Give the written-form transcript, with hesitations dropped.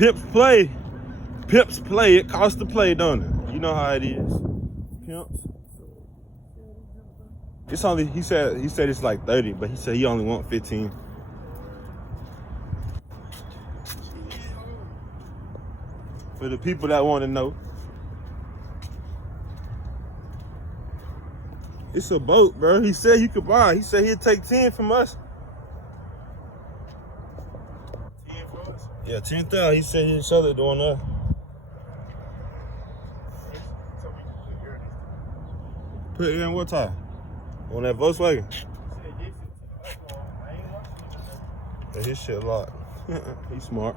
Pimps play. Pimps play. It costs to play, don't it? You know how it is. Pimps. It's only, he said it's like 30, but he said he only want 15. For the people that want to know. It's a boat, bro. He said you could buy. He said he'd take 10 from us. 10 for us? Yeah, 10,000. He said he'd sell it to one of us. So we can put here this. Put it in what time? On that Volkswagen. I ain't watching it. Yeah, his shit locked. He's smart.